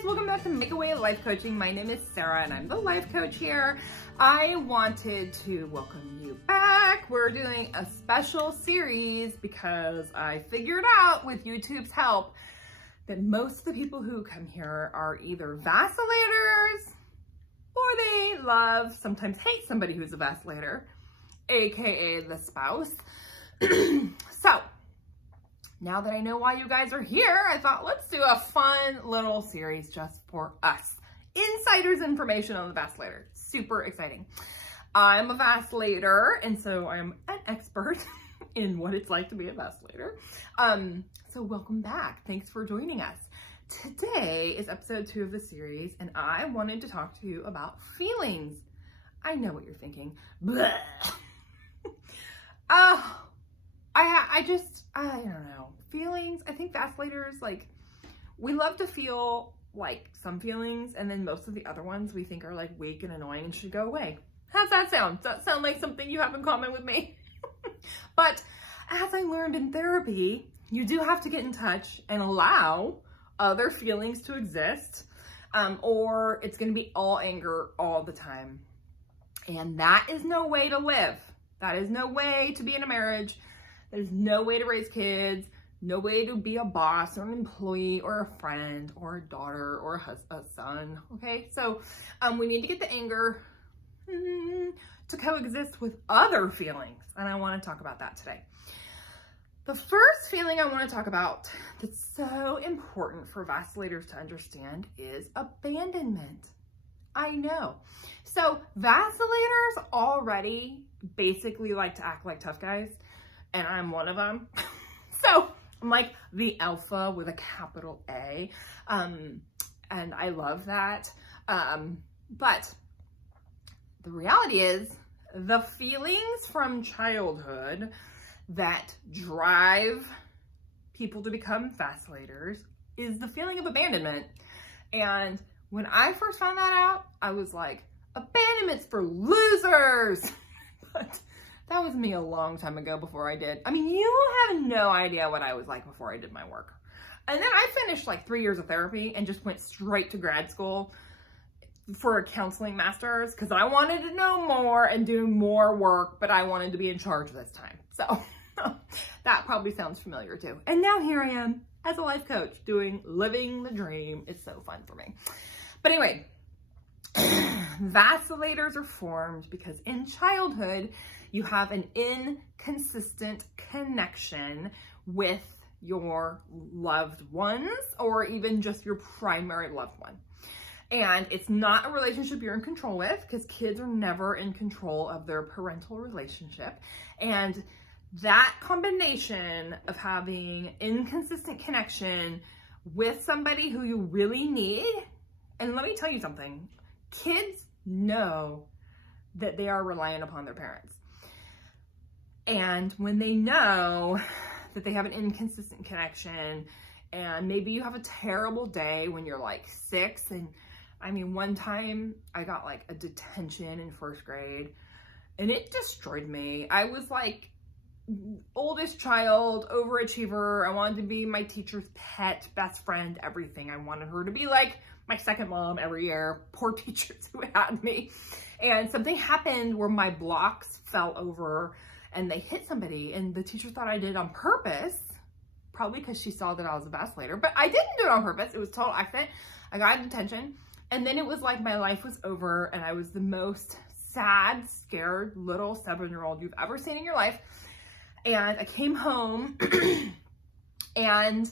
guys, welcome back to Make Away Life Coaching. My name is Sarah and I'm the life coach here. I wanted to welcome you back. We're doing a special series because I figured out with YouTube's help that most of the people who come here are either vacillators or they love, sometimes hate somebody who's a vacillator, aka the spouse. So now that I know why you vacillator are here, I thought let's do a fun little series just for us. Insider's information on the vacillator. Super exciting. I'm a vacillator, and so I'm an expert in what it's like to be a vacillator. So welcome back. Thanks for joining us. Today is episode 2 of the series, and I wanted to talk to you about feelings. I know what you're thinking. Bleh. I don't know. Feelings, I think vacilators, like, we love to feel like some feelings, and then most of the other ones we think are like weak and annoying and should go away. How's that sound? Does that sound like something you have in common with me? But as I learned in therapy, you do have to get in touch and allow other feelings to exist, or it's going to be all anger all the time. And that is no way to live. That is no way to be in a marriage. That is no way to raise kids. No way to be a boss or an employee or a friend or a daughter or a son, okay? So we need to get the anger to coexist with other feelings, and I want to talk about that today. The first feeling I want to talk about that's so important for vacillators to understand is abandonment. I know. So vacillators already basically like to act like tough guys, and I'm one of them. So I'm like the alpha with a capital A, and I love that. But the reality is the feelings from childhood that drive people to become vacillators is the feeling of abandonment. And when I first found that out, I was like, abandonment's for losers. But that was me a long time ago before I did. I mean, you have no idea what I was like before I did my work. And then I finished like 3 years of therapy and just went straight to grad school for a counseling master's because I wanted to know more and do more work, but I wanted to be in charge this time. So that probably sounds familiar too. And now here I am as a life coach living the dream. It's so fun for me. But anyway, vacillators are formed because in childhood, you have an inconsistent connection with your loved ones or even just your primary loved one. And it's not a relationship you're in control with because kids are never in control of their parental relationship. And that combination of having inconsistent connection with somebody who you really need, and let me tell you something, kids know that they are reliant upon their parents. And when they know that they have an inconsistent connection, and maybe you have a terrible day when you're like 6, and I mean, one time I got like a detention in 1st grade and it destroyed me. I was like oldest child, overachiever. I wanted to be my teacher's pet, best friend, everything. I wanted her to be like my second mom every year. Poor teachers who had me. And something happened where my blocks fell over and they hit somebody, and the teacher thought I did it on purpose, probably because she saw that I was a vacillator, but I didn't do it on purpose. It was total accident. I got detention, and then it was like my life was over, and I was the most sad, scared little 7-year-old you've ever seen in your life. And I came home, and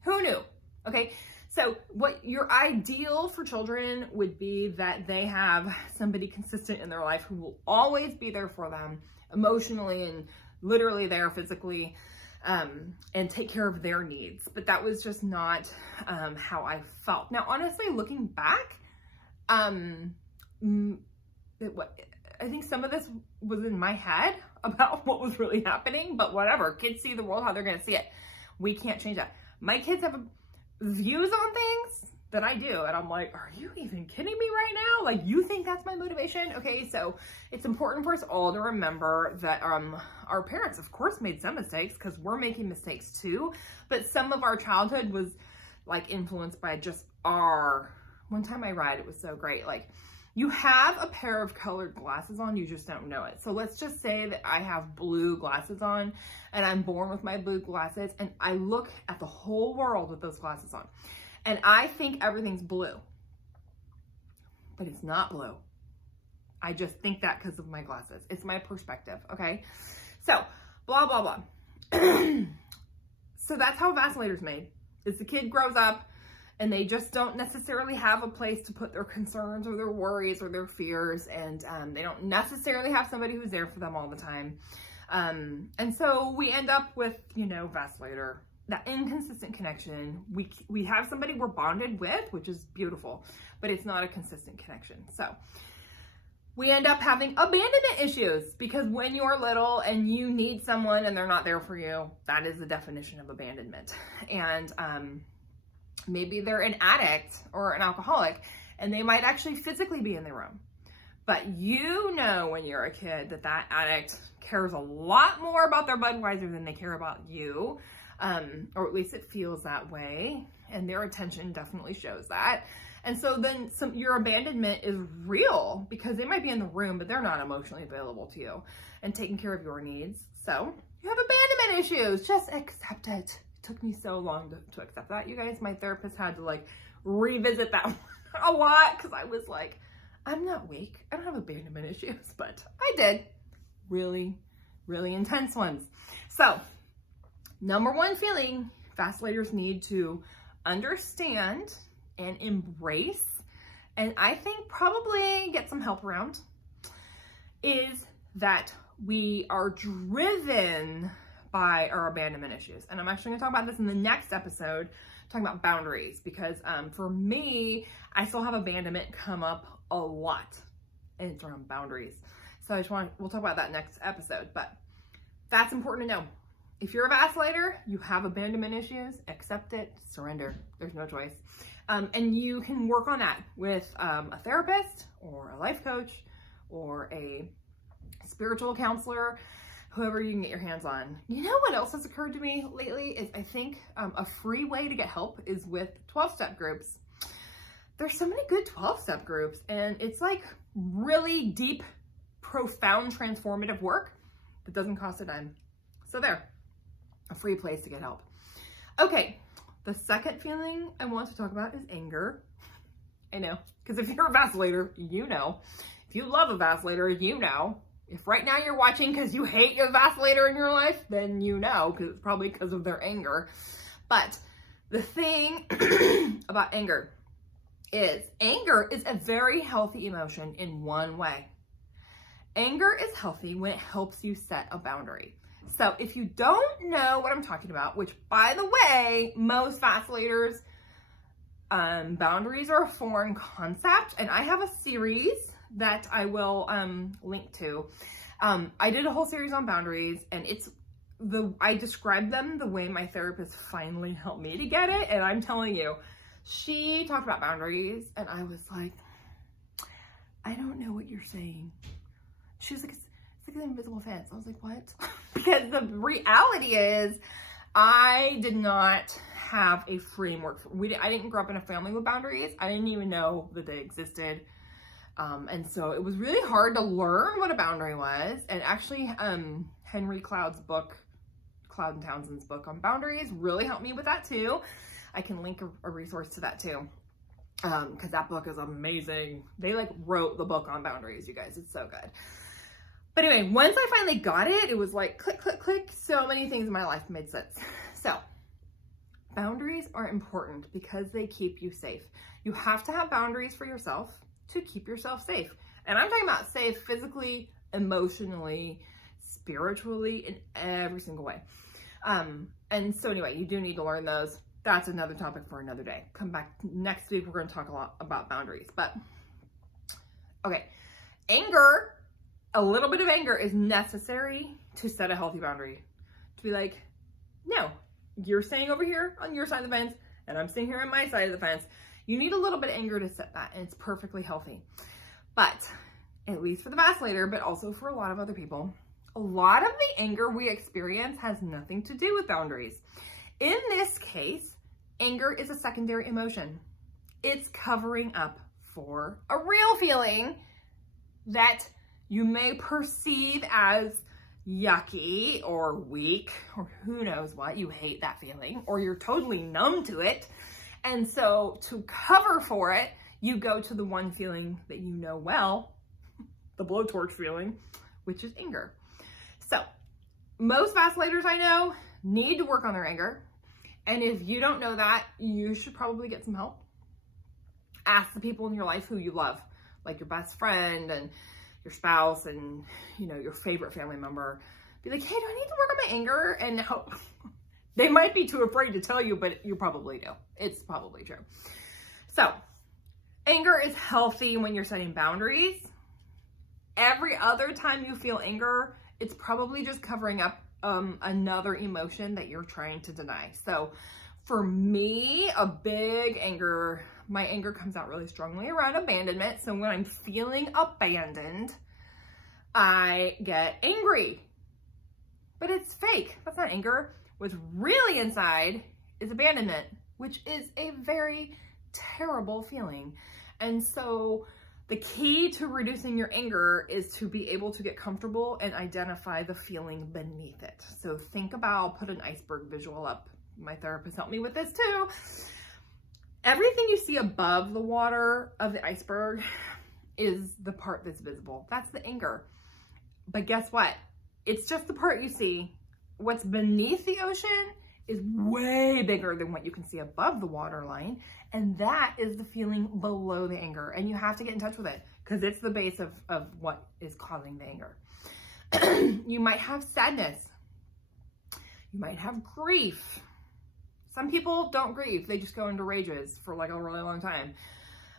who knew? Okay. So what your ideal for children would be that they have somebody consistent in their life who will always be there for them emotionally and literally there physically, and take care of their needs. But that was just not how I felt. Now, honestly, looking back, I think some of this was in my head about what was really happening, but whatever. Kids see the world how they're going to see it. We can't change that. My kids have views on things that I do, and I'm like, are you even kidding me right now? Like, you think that's my motivation? Okay, so it's important for us all to remember that our parents, of course, made some mistakes because we're making mistakes too, but some of our childhood was like influenced by just one time I read, it was so great. Like, you have a pair of colored glasses on, you just don't know it. So let's just say that I have blue glasses on and I'm born with my blue glasses and I look at the whole world with those glasses on and I think everything's blue, but it's not blue. I just think that because of my glasses. It's my perspective, okay? So, blah, blah, blah. So that's how Vacillator's made. Is the kid grows up and they just don't necessarily have a place to put their concerns or their worries or their fears, and they don't necessarily have somebody who's there for them all the time. And so we end up with, you know, Vacillator, that inconsistent connection. We have somebody we're bonded with, which is beautiful, but it's not a consistent connection. So we end up having abandonment issues because when you're little and you need someone and they're not there for you, that is the definition of abandonment. And maybe they're an addict or an alcoholic and they might actually physically be in the room. But you know when you're a kid that that addict cares a lot more about their Budweiser than they care about you, or at least it feels that way, and their attention definitely shows that. And so then your abandonment is real because they might be in the room, but they're not emotionally available to you and taking care of your needs. So you have abandonment issues. Just accept it. It took me so long to accept that, you guys. My therapist had to like revisit that one a lot because I was like, I'm not weak. I don't have abandonment issues, but I did. Really, really intense ones. So number one feeling Vacillators need to understand and embrace, and I think probably get some help around, is that we are driven by our abandonment issues. And I'm actually gonna talk about this in the next episode, talking about boundaries, because for me, I still have abandonment come up a lot, and it's around boundaries. So we'll talk about that next episode, but that's important to know. If you're a vacillator, you have abandonment issues, accept it, surrender. There's no choice. And you can work on that with a therapist or a life coach or a spiritual counselor, whoever you can get your hands on. You know what else has occurred to me lately is I think a free way to get help is with 12-step groups. There's so many good 12-step groups, and it's like really deep, profound, transformative work that doesn't cost a dime. So there, a free place to get help. Okay. The second feeling I want to talk about is anger. I know, because if you're a vacillator, you know. If you love a vacillator, you know. If right now you're watching because you hate a vacillator in your life, then you know, because it's probably because of their anger. But the thing about anger is a very healthy emotion in one way. Anger is healthy when it helps you set a boundary. So if you don't know what I'm talking about, which by the way, most vacillators, boundaries are a foreign concept, and I have a series that I will link to. I did a whole series on boundaries, and I described them the way my therapist finally helped me to get it, and I'm telling you, she talked about boundaries, and I was like, I don't know what you're saying. She was like, it's like an invisible fence. I was like, what? Because the reality is I did not have a framework. I didn't grow up in a family with boundaries. I didn't even know that they existed. And so it was really hard to learn what a boundary was. And actually, Henry Cloud's book, Cloud and Townsend's book on boundaries really helped me with that too. I can link a resource to that too. Because that book is amazing. They like wrote the book on boundaries, you guys. It's so good. But anyway, once I finally got it, it was like click, click, click. So many things in my life made sense. So boundaries are important because they keep you safe. You have to have boundaries for yourself to keep yourself safe. And I'm talking about safe physically, emotionally, spiritually, in every single way. And so anyway, you do need to learn those. That's another topic for another day. Come back next week. We're going to talk a lot about boundaries. But okay, anger. A little bit of anger is necessary to set a healthy boundary. To be like, no, you're staying over here on your side of the fence, and I'm staying here on my side of the fence. You need a little bit of anger to set that, and it's perfectly healthy. But, at least for the vacillator, but also for a lot of other people, a lot of the anger we experience has nothing to do with boundaries. In this case, Anger is a secondary emotion. It's covering up for a real feeling that you may perceive as yucky or weak or who knows what. You hate that feeling or you're totally numb to it. And so to cover for it, you go to the one feeling that you know well, the blowtorch feeling, which is anger. So most vacillators I know need to work on their anger. And if you don't know that, you should probably get some help. Ask the people in your life who you love, like your best friend and your spouse and, you know, your favorite family member. Be like, hey, do I need to work on my anger? And help. They might be too afraid to tell you, but you probably do. It's probably true. So anger is healthy when you're setting boundaries. Every other time you feel anger, it's probably just covering up another emotion that you're trying to deny. So for me, my anger comes out really strongly around abandonment. So when I'm feeling abandoned, I get angry. But it's fake. That's not anger. What's really inside is abandonment, which is a very terrible feeling. And so the key to reducing your anger is to be able to get comfortable and identify the feeling beneath it. So think about, I'll put an iceberg visual up. My therapist helped me with this too. Everything you see above the water of the iceberg is the part that's visible. That's the anger. But guess what? It's just the part you see. What's beneath the ocean is way bigger than what you can see above the waterline. And that is the feeling below the anger. And you have to get in touch with it because it's the base of what is causing the anger. You might have sadness. You might have grief. Some people don't grieve. They just go into rages for like a really long time.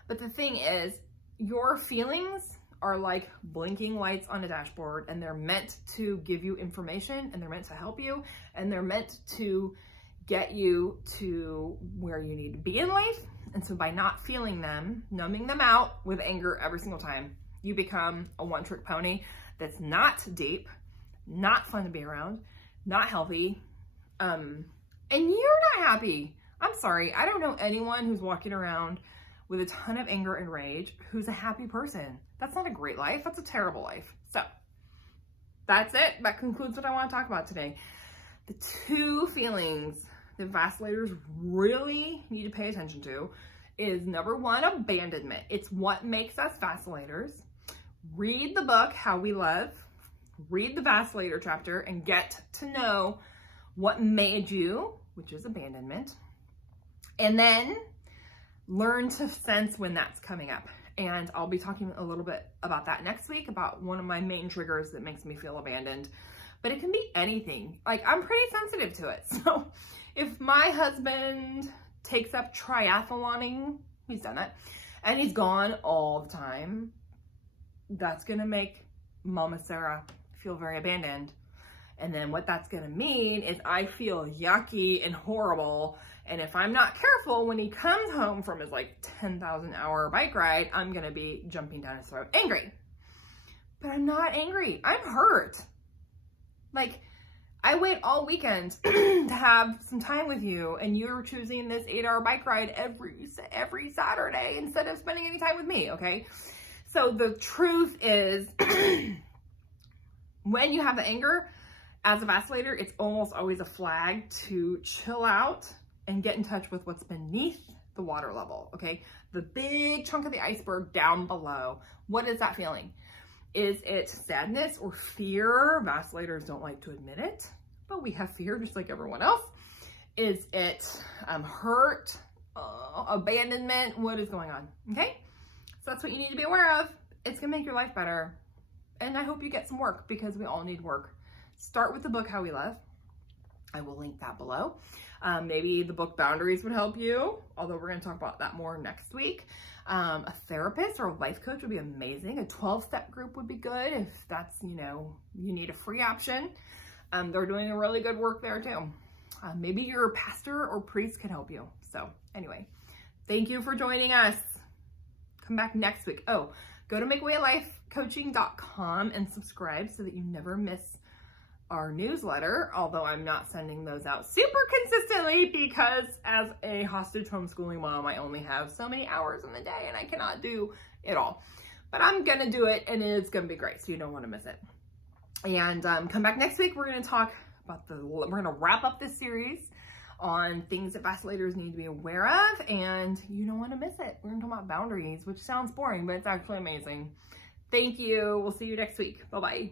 But the thing is, your feelings are like blinking lights on a dashboard, and they're meant to give you information, and they're meant to help you, and they're meant to get you to where you need to be in life. And so by not feeling them, numbing them out with anger every single time, you become a one-trick pony that's not deep, not fun to be around, not healthy, and you're not happy. I'm sorry, I don't know anyone who's walking around with a ton of anger and rage who's a happy person. That's not a great life, that's a terrible life. So that's it, that concludes what I want to talk about today. The two feelings that vacillators really need to pay attention to is number one, abandonment. It's what makes us vacillators. Read the book, How We Love, read the Vacillator chapter and get to know what made you, which is abandonment, and then learn to sense when that's coming up. And I'll be talking a little bit about that next week, about one of my main triggers that makes me feel abandoned. But it can be anything. Like, I'm pretty sensitive to it. So if my husband takes up triathloning, he's done that, and he's gone all the time, that's gonna make Mama Sarah feel very abandoned. And then what that's gonna mean is I feel yucky and horrible. And if I'm not careful, when he comes home from his like 10,000 hour bike ride, I'm gonna be jumping down his throat angry. But I'm not angry, I'm hurt. Like, I wait all weekend to have some time with you, and you're choosing this 8-hour bike ride every Saturday instead of spending any time with me, okay? So the truth is, when you have the anger, as a vacillator, it's almost always a flag to chill out and get in touch with what's beneath the water level, okay? The big chunk of the iceberg down below. What is that feeling? Is it sadness or fear? Vacillators don't like to admit it, but we have fear just like everyone else. Is it hurt, abandonment? What is going on, okay? So that's what you need to be aware of. It's gonna make your life better. And I hope you get some work, because we all need work. Start with the book, How We Love. I will link that below. Maybe the book Boundaries would help you, although we're gonna talk about that more next week. A therapist or a life coach would be amazing. A 12-step group would be good if that's, you know, you need a free option. They're doing a really good work there too. Maybe your pastor or priest can help you. So anyway, thank you for joining us. Come back next week. Oh, go to makeawaylifecoaching.com and subscribe so that you never miss our newsletter, although I'm not sending those out super consistently because as a hostage homeschooling mom, I only have so many hours in the day and I cannot do it all. But I'm gonna do it and it's gonna be great, so you don't wanna miss it. And come back next week, we're gonna talk about we're gonna wrap up this series on things that vacillators need to be aware of, and you don't wanna miss it. We're gonna talk about boundaries, which sounds boring, but it's actually amazing. Thank you. We'll see you next week. Bye-bye.